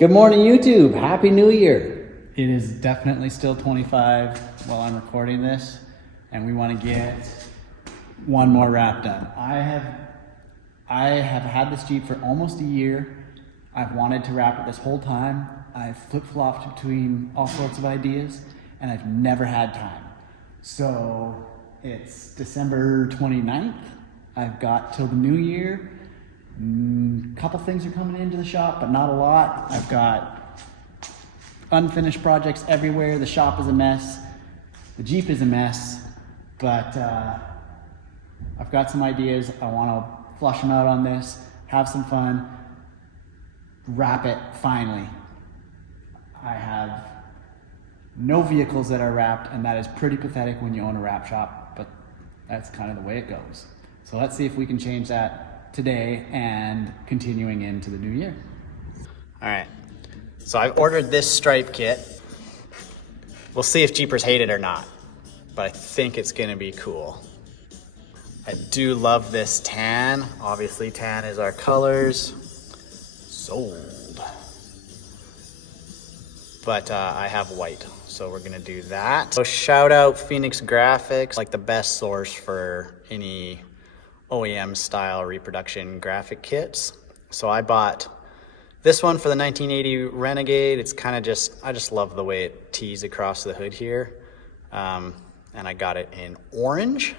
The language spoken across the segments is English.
Good morning, YouTube. Happy New Year. It is definitely still 25 while I'm recording this, and we want to get one more wrap done. I have had this Jeep for almost a year. I've wanted to wrap it this whole time. I've flip-flopped between all sorts of ideas, and I've never had time. So it's December 29th. I've got till the new year. Couple things are coming into the shop, but not a lot. I've got unfinished projects everywhere. The shop is a mess. The Jeep is a mess, but I've got some ideas. I want to flush them out on this, have some fun, wrap it finally. I have no vehicles that are wrapped, and that is pretty pathetic when you own a wrap shop, but that's kind of the way it goes. So let's see if we can change that today and continuing into the new year. All right, so I've ordered this stripe kit. We'll see if Jeepers hate it or not, but I think it's gonna be cool. I do love this tan. Obviously tan is our colors. Sold. But I have white, so we're gonna do that. So shout out Phoenix Graphics, like the best source for any OEM style reproduction graphic kits. So I bought this one for the 1980 Renegade. It's kind of I just love the way it tees across the hood here. And I got it in orange.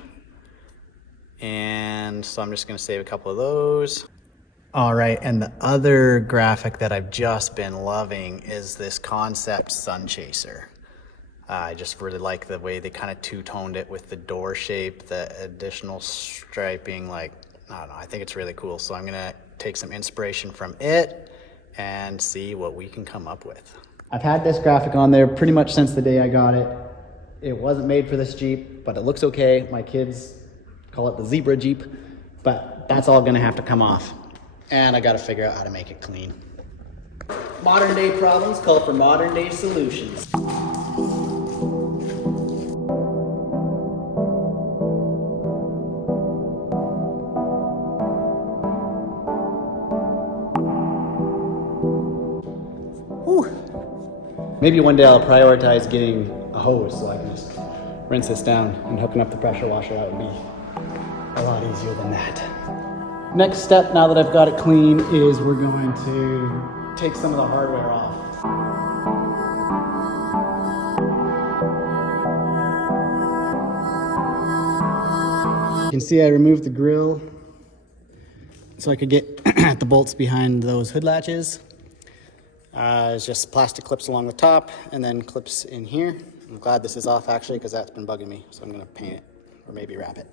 And so I'm just gonna save a couple of those. All right, and the other graphic that I've just been loving is this Concept Sun Chaser. I just really like the way they kind of two-toned it with the door shape, the additional striping. Like, I don't know, I think it's really cool. So I'm gonna take some inspiration from it and see what we can come up with. I've had this graphic on there pretty much since the day I got it. It wasn't made for this Jeep, but it looks okay. My kids call it the zebra Jeep, but that's all gonna have to come off. And I gotta figure out how to make it clean. Modern day problems call for modern day solutions. Maybe one day I'll prioritize getting a hose so I can just rinse this down, and hooking up the pressure washer out would be a lot easier than that. Next step, now that I've got it clean, is we're going to take some of the hardware off. You can see I removed the grill so I could get at the bolts behind those hood latches. It's just plastic clips along the top and then clips in here. I'm glad this is off actually, because that's been bugging me. So I'm gonna paint it or maybe wrap it.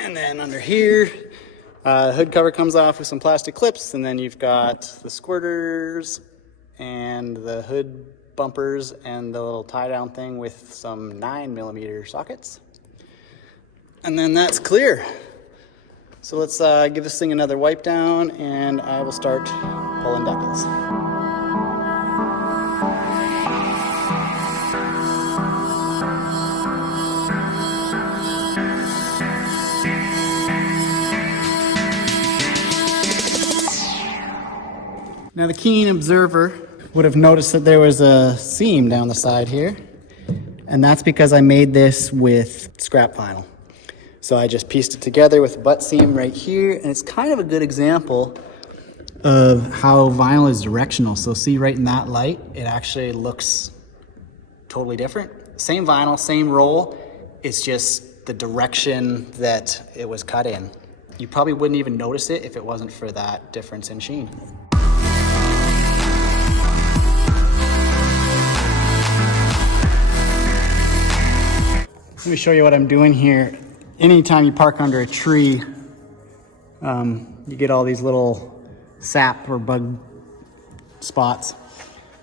And then under here, hood cover comes off with some plastic clips, and then you've got the squirters and the hood bumpers and the little tie down thing with some 9mm sockets. And then that's clear. So let's give this thing another wipe down, and I will start pulling decals. Now the keen observer would have noticed that there was a seam down the side here, and that's because I made this with scrap vinyl. So I just pieced it together with a butt seam right here, and it's kind of a good example of how vinyl is directional. So see right in that light, it actually looks totally different. Same vinyl, same roll, it's just the direction that it was cut in. You probably wouldn't even notice it if it wasn't for that difference in sheen. Let me show you what I'm doing here. Anytime you park under a tree, you get all these little sap or bug spots.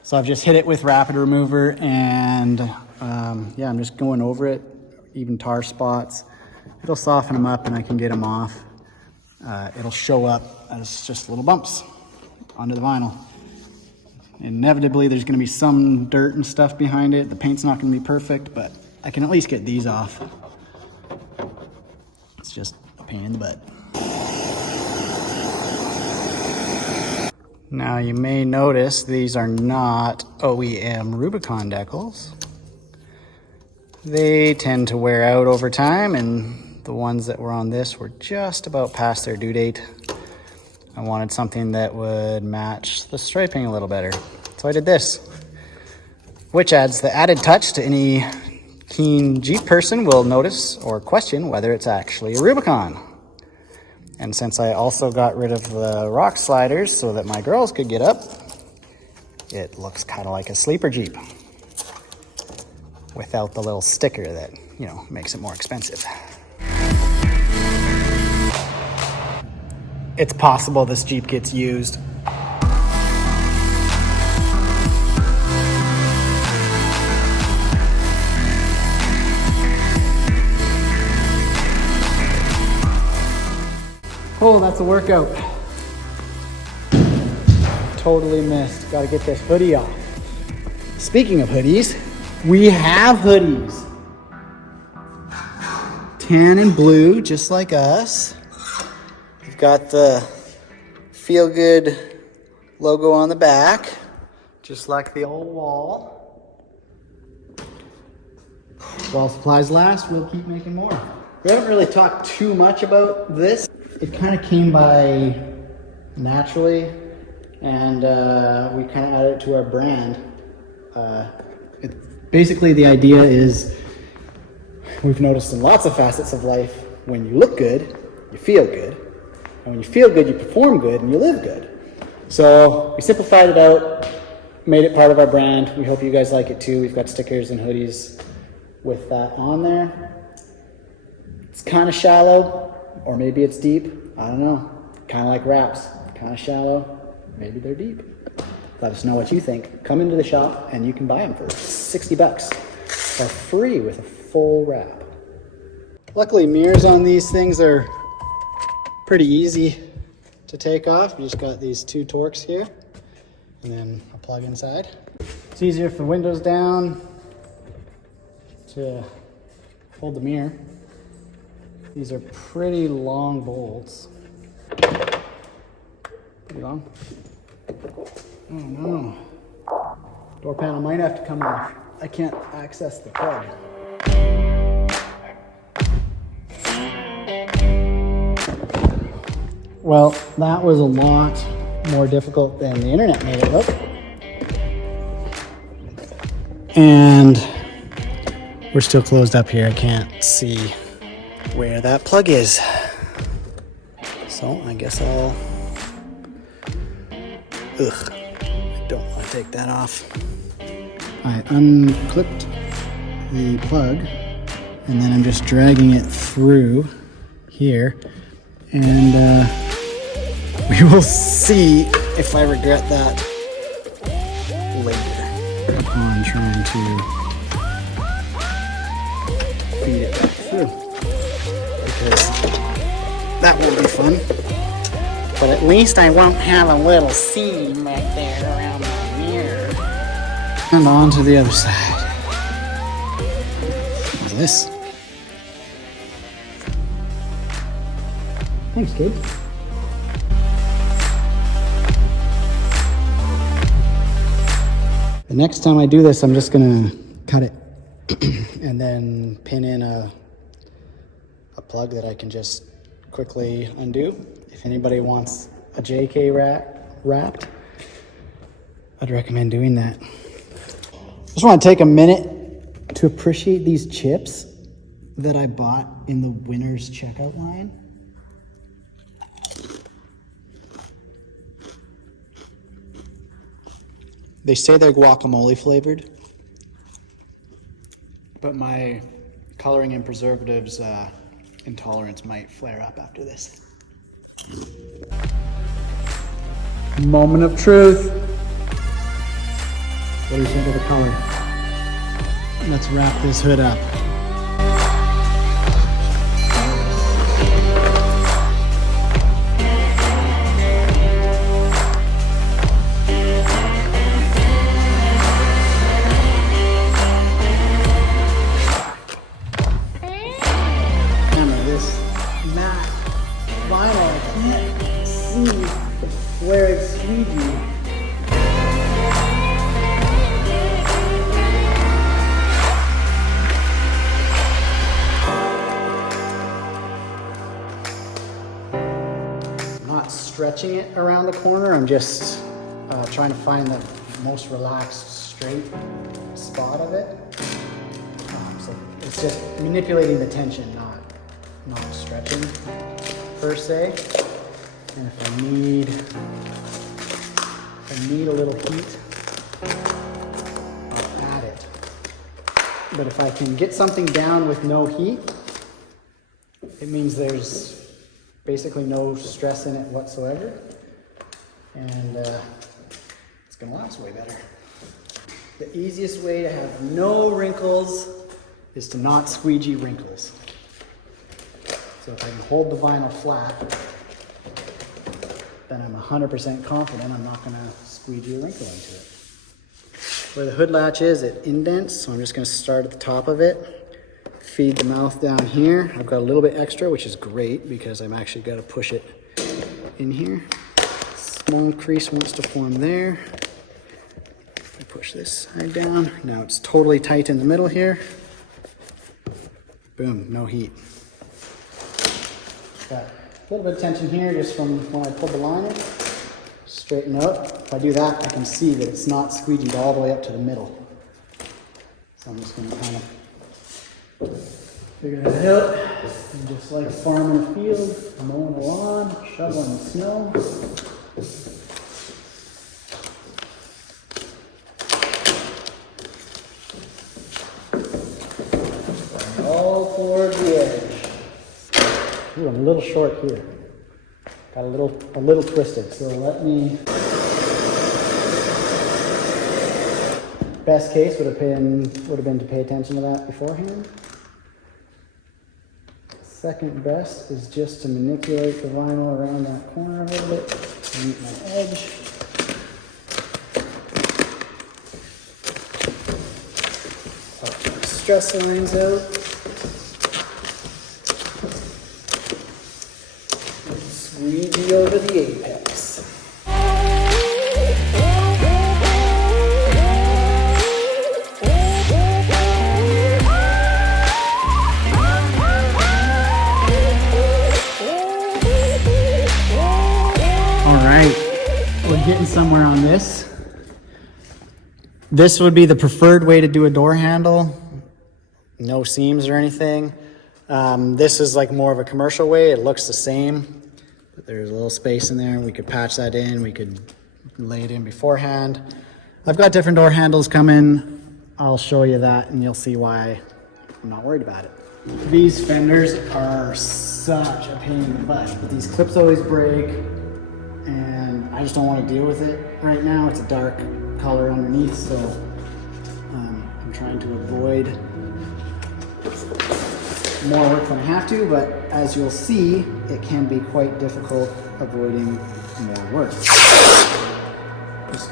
So I've just hit it with rapid remover, and yeah, I'm just going over it, even tar spots. It'll soften them up and I can get them off. It'll show up as just little bumps onto the vinyl. Inevitably, there's gonna be some dirt and stuff behind it. The paint's not gonna be perfect, but I can at least get these off. It's just a pain in the butt. Now you may notice these are not OEM Rubicon decals. They tend to wear out over time, and the ones that were on this were just about past their due date. I wanted something that would match the striping a little better. So I did this, which adds the added touch to any keen Jeep person will notice or question whether it's actually a Rubicon. And since I also got rid of the rock sliders so that my girls could get up, it looks kind of like a sleeper Jeep without the little sticker that, you know, makes it more expensive. It's possible this Jeep gets used. Oh, that's a workout. Totally missed. Got to get this hoodie off. Speaking of hoodies, we have hoodies. Tan and blue, just like us. We've got the Feel Good logo on the back, just like the old wall. While supplies last, we'll keep making more. We haven't really talked too much about this. It kind of came by naturally, and we kind of added it to our brand. Basically, the idea is we've noticed in lots of facets of life, when you look good, you feel good. And when you feel good, you perform good and you live good. So we simplified it out, made it part of our brand. We hope you guys like it too. We've got stickers and hoodies with that on there. It's kind of shallow, or maybe it's deep. I don't know. Kind of like wraps. Kind of shallow, maybe they're deep. Let us know what you think. Come into the shop and you can buy them for $60 for free with a full wrap. Luckily, mirrors on these things are pretty easy to take off. You just got these two Torx here and then a plug inside. It's easier if the window's down to hold the mirror. These are pretty long bolts. Pretty long. Oh no. Door panel might have to come off. I can't access the plug. Well, that was a lot more difficult than the internet made it look. And we're still closed up here. I can't see where that plug is. So I guess I'll... Ugh, I don't want to take that off. I unclipped the plug and then I'm just dragging it through here, and we will see if I regret that later on trying to feed it back through, because that won't be fun. But at least I won't have a little seam right there around my mirror. And on to the other side. What's this? Thanks, kid. The next time I do this, I'm just gonna cut it and then pin in a plug that I can just quickly undo. If anybody wants a JK wrapped, I'd recommend doing that. Just want to take a minute to appreciate these chips that I bought in the winner's checkout line. They say they're guacamole flavored, but my coloring and preservatives intolerance might flare up after this. Moment of truth. What do you think of the color? Let's wrap this hood up. This matte vinyl, I can't see where it's squeegee. around the corner. I'm just trying to find the most relaxed, straight spot of it. So it's just manipulating the tension, not stretching per se. And if I need a little heat, I'll add it. But if I can get something down with no heat, it means there's basically no stress in it whatsoever. And it's gonna last way better. The easiest way to have no wrinkles is to not squeegee wrinkles. So if I can hold the vinyl flat, then I'm 100% confident I'm not gonna squeegee a wrinkle into it. Where the hood latch is, it indents, so I'm just gonna start at the top of it, feed the mouth down here. I've got a little bit extra, which is great because I'm actually gotta push it in here. Small crease wants to form there. I push this side down. Now it's totally tight in the middle here. Boom, no heat. Got a little bit of tension here just from when I pulled the liner. Straighten out. If I do that, I can see that it's not squeegeed all the way up to the middle. So I'm just gonna kind of figure that out. And just like farming a field, mowing the lawn, shoveling the snow. All toward the edge. Ooh, I'm a little short here. Got a little twisted, so let me. Best case would have been to pay attention to that beforehand. Second best is just to manipulate the vinyl around that corner a little bit to meet my edge. Pop my stress lines out. Squeegee over the apex. All right, we're getting somewhere on this. This would be the preferred way to do a door handle. No seams or anything. This is like more of a commercial way. It looks the same. But there's a little space in there. We could patch that in. We could lay it in beforehand. I've got different door handles coming. I'll show you that and you'll see why I'm not worried about it. These fenders are such a pain in the butt. But these clips always break and I just don't want to deal with it right now. It's a dark color underneath, so I'm trying to avoid more work than I have to, but as you'll see, it can be quite difficult avoiding more work. Just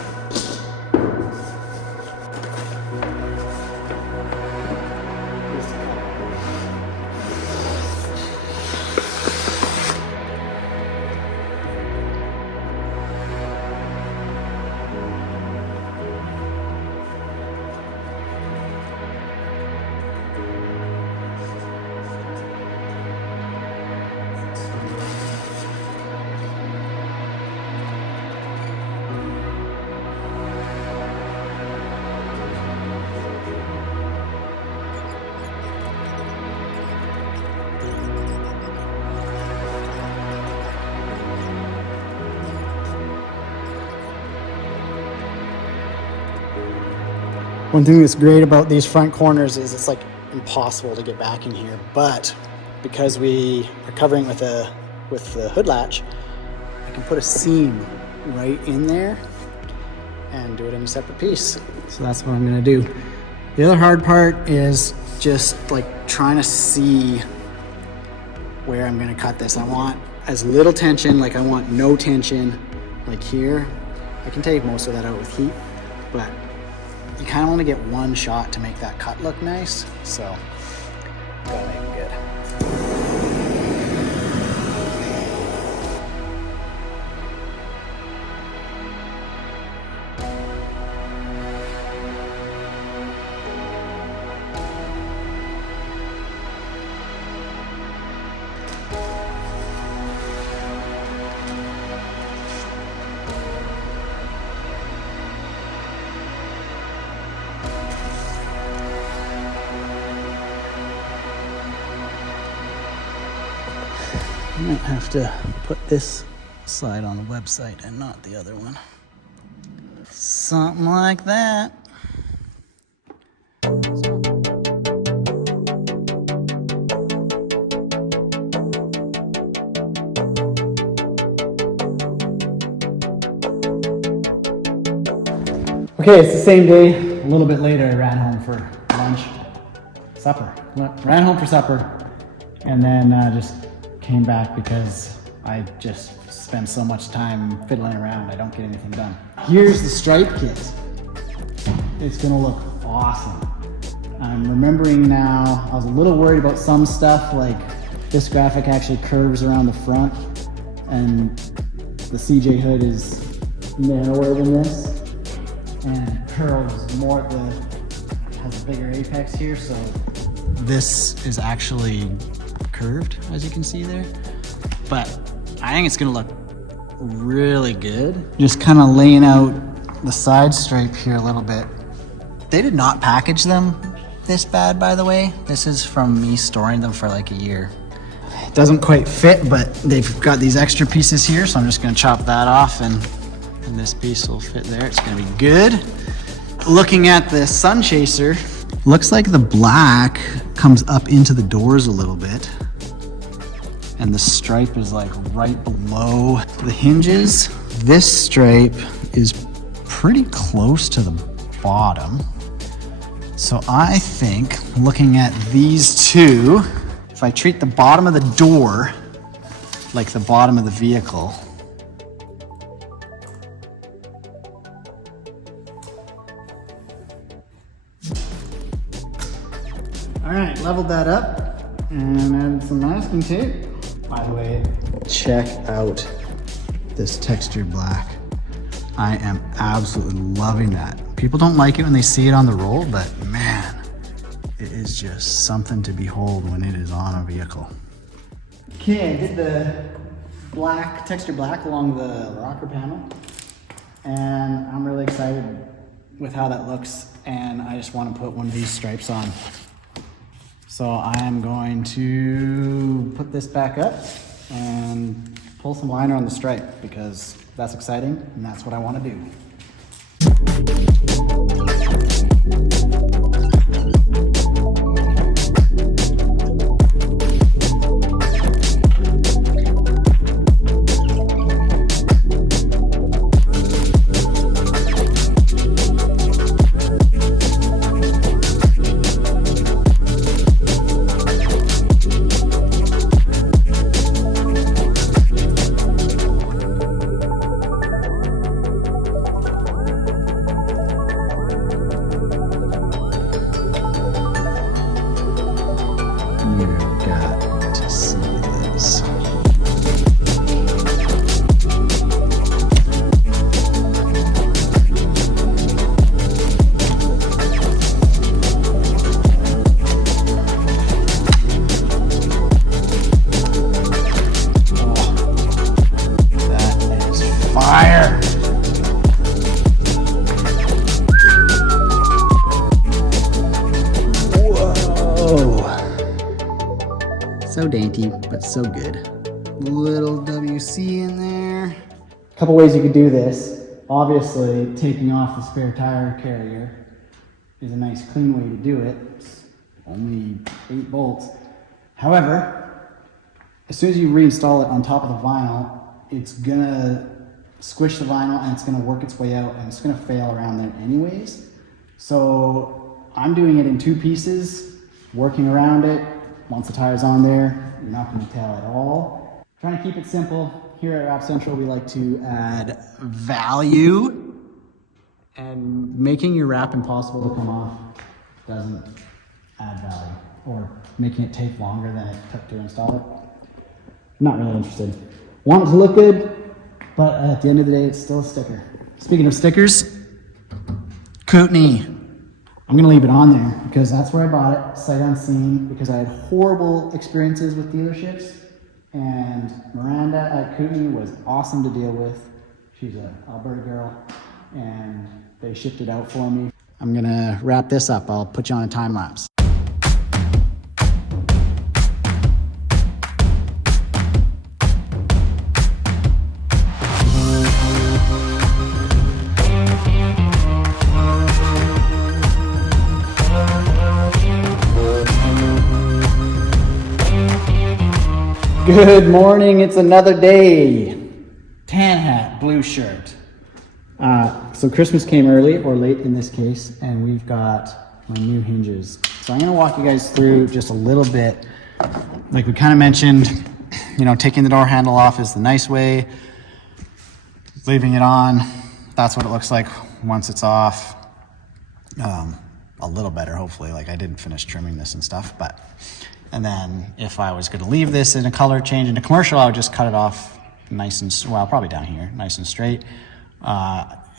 one thing that's great about these front corners is it's like impossible to get back in here, but because we are covering with the hood latch, I can put a seam right in there and do it in a separate piece. So that's what I'm gonna do. The other hard part is just like trying to see where I'm gonna cut this. I want as little tension, like I want no tension, like here. I can take most of that out with heat, but you kind of want to get one shot to make that cut look nice, so gotta make it good. might have to put this side on the website and not the other one. Something like that. Okay, it's the same day. A little bit later, I ran home for lunch, supper. Ran home for supper, and then just came back because I just spend so much time fiddling around. I don't get anything done. Here's the stripe kit. It's gonna look awesome. I'm remembering now, I was a little worried about some stuff, like this graphic actually curves around the front, and the CJ hood is narrower than this. And it curls more, has a bigger apex here, so this is actually curved, as you can see there. But I think it's gonna look really good. Just kind of laying out the side stripe here a little bit. They did not package them this bad, by the way. This is from me storing them for like a year. It doesn't quite fit, but they've got these extra pieces here, so I'm just gonna chop that off and this piece will fit there. It's gonna be good. Looking at the Sun Chaser, looks like the black comes up into the doors a little bit. And the stripe is like right below the hinges. This stripe is pretty close to the bottom. So I think looking at these two, if I treat the bottom of the door like the bottom of the vehicle, all right, leveled that up and added some masking tape. By the way, check out this textured black. I am absolutely loving that. People don't like it when they see it on the roll, but man, it is just something to behold when it is on a vehicle. Okay, I did the black, textured black along the rocker panel, and I'm really excited with how that looks, and I just want to put one of these stripes on. So I am going to put this back up and pull some liner on the stripe because that's exciting and that's what I want to do. You've got to see this. Oh, that is fire. So dainty, but so good. Little WC in there. A couple ways you could do this. Obviously, taking off the spare tire carrier is a nice clean way to do it. It's only 8 bolts. However, as soon as you reinstall it on top of the vinyl, it's gonna squish the vinyl and it's gonna work its way out and it's gonna fail around there anyways. So I'm doing it in 2 pieces, working around it. Once the tire's on there, you're not going to tell at all. Trying to keep it simple. Here at Wrap Central, we like to add value, and making your wrap impossible to come off doesn't add value, or making it take longer than it took to install it. I'm not really interested. Want it to look good, but at the end of the day, it's still a sticker. Speaking of stickers, Kootenai. I'm gonna leave it on there because that's where I bought it, sight unseen, because I had horrible experiences with dealerships, and Miranda at Kootenai was awesome to deal with. She's an Alberta girl, and they shipped it out for me. I'm gonna wrap this up. I'll put you on a time lapse. Good morning, it's another day. Tan hat, blue shirt. So Christmas came early, or late in this case, and we've got my new hinges. So I'm gonna walk you guys through just a little bit. Like we kind of mentioned, you know, taking the door handle off is the nice way. Leaving it on, that's what it looks like once it's off. A little better, hopefully. Like I didn't finish trimming this and stuff, but, and then if I was gonna leave this in a color change in a commercial, I would just cut it off nice and, well, probably down here, nice and straight.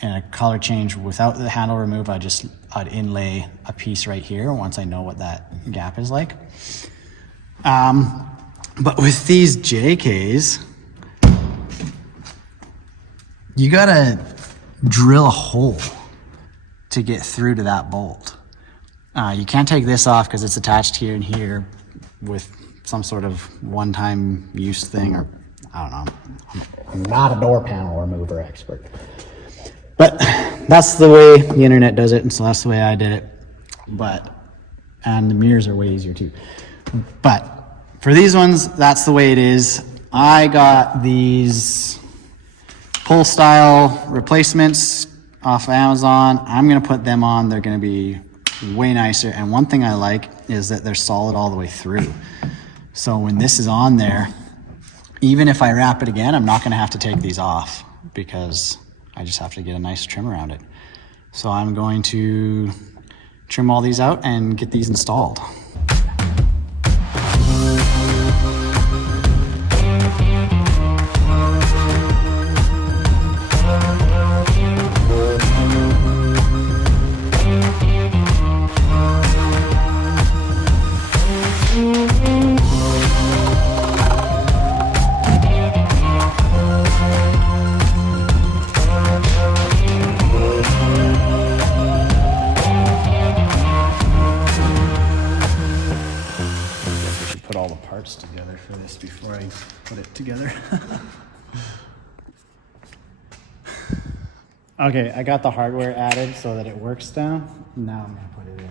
In a color change without the handle removed, I'd inlay a piece right here once I know what that gap is like. But with these JKs, you gotta drill a hole to get through to that bolt. You can't take this off because it's attached here and here with some sort of one-time use thing, or I don't know. I'm not a door panel remover expert. But that's the way the internet does it, and so that's the way I did it. And the mirrors are way easier too. But for these ones, that's the way it is. I got these pull style replacements off of Amazon. I'm gonna put them on. They're gonna be way nicer. And one thing I like is that they're solid all the way through. So when this is on there, even if I wrap it again, I'm not gonna have to take these off because I just have to get a nice trim around it. So I'm going to trim all these out and get these installed. Put all the parts together for this before I put it together. Okay, I got the hardware added so that it works down. Now I'm gonna put it in.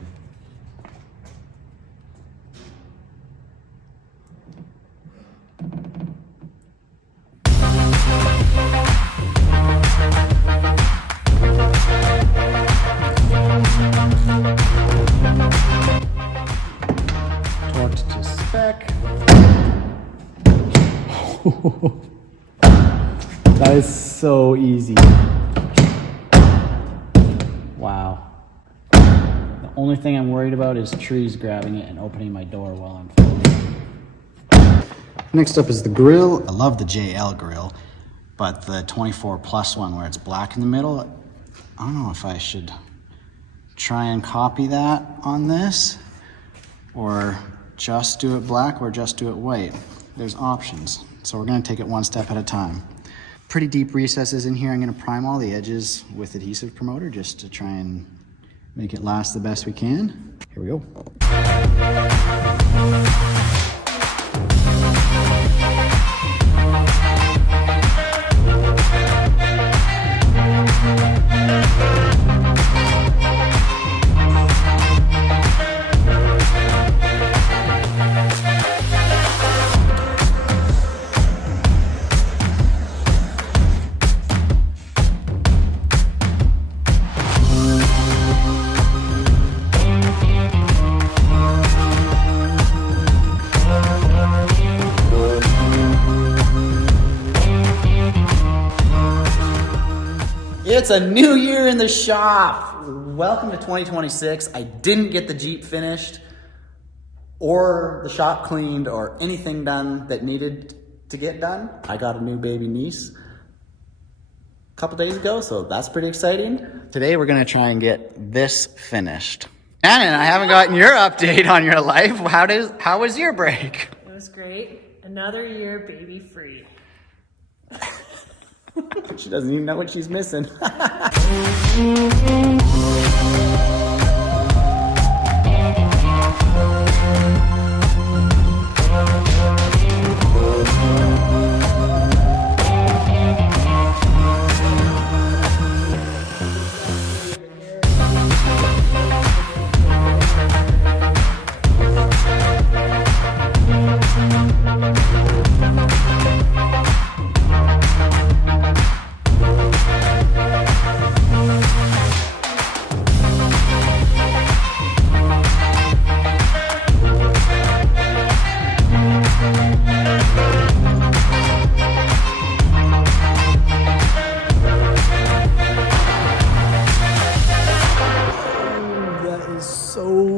Torqued to spec. That is so easy. Wow. The only thing I'm worried about is trees grabbing it and opening my door while I'm filming. Next up is the grill. I love the JL grill, but the 24 plus one where it's black in the middle, I don't know if I should try and copy that on this or just do it black or just do it white. There's options. So we're gonna take it one step at a time. Pretty deep recesses in here. I'm gonna prime all the edges with adhesive promoter just to try and make it last the best we can. Here we go. It's a new year in the shop. Welcome to 2026. I didn't get the Jeep finished or the shop cleaned or anything done that needed to get done. I got a new baby niece a couple days ago, so that's pretty exciting. Today we're gonna try and get this finished. Shannon, I haven't gotten your update on your life. How was your break? It was great. Another year baby free. She doesn't even know what she's missing.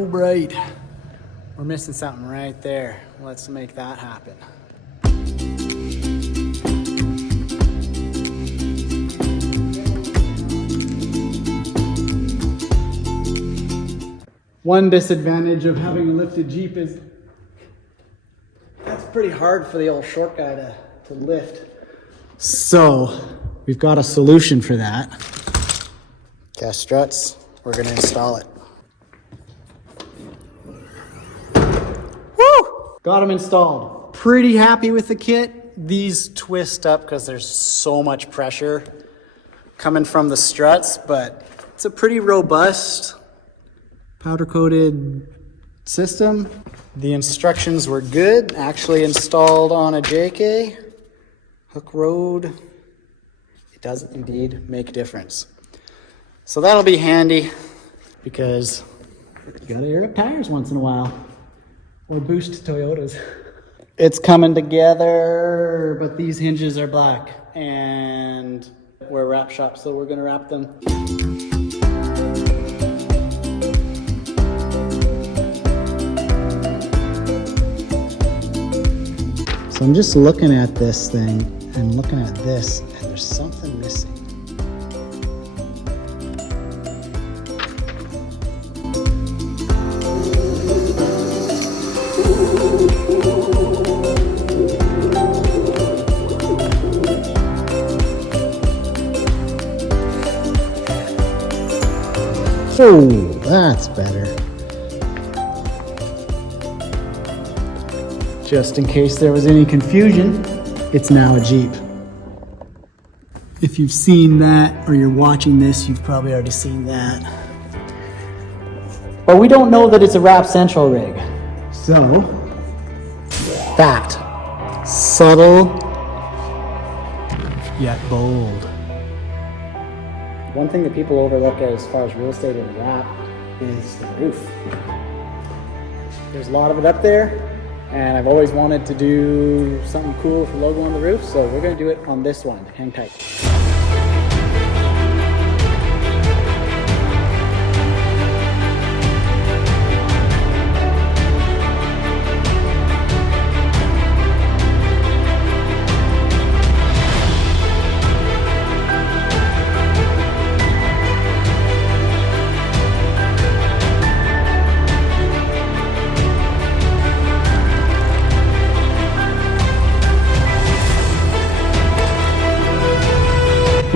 bright. We're missing something right there. Let's make that happen. One disadvantage of having a lifted Jeep is That's pretty hard for the old short guy to lift. so we've got a solution for that. Gas struts, we're gonna install it. Woo! Got them installed. Pretty happy with the kit. These twist up because there's so much pressure coming from the struts, but it's a pretty robust powder coated system. The instructions were good, actually installed on a JK hook road. It does indeed make a difference. So that'll be handy because You gotta air up tires once in a while. Or boost Toyotas. it's coming together, but these hinges are black and we're a wrap shop, so we're gonna wrap them. So I'm just looking at this thing and looking at this, and there's something missing. Oh, that's better. Just in case there was any confusion, it's now a Jeep. If you've seen that or you're watching this, you've probably already seen that. But we don't know that it's a Wrap Central rig. So, that subtle yet bold. One thing that people overlook as far as real estate and wrap is the roof. There's a lot of it up there, and I've always wanted to do something cool for logo on the roof, so we're gonna do it on this one. Hang tight.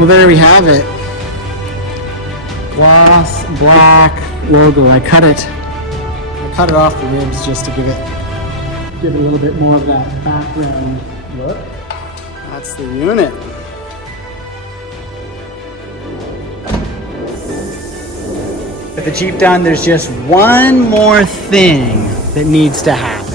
Well, there we have it. Gloss black logo. I cut it off the ribs just to give it a little bit more of that background look. That's the unit. With the Jeep done, there's just one more thing that needs to happen.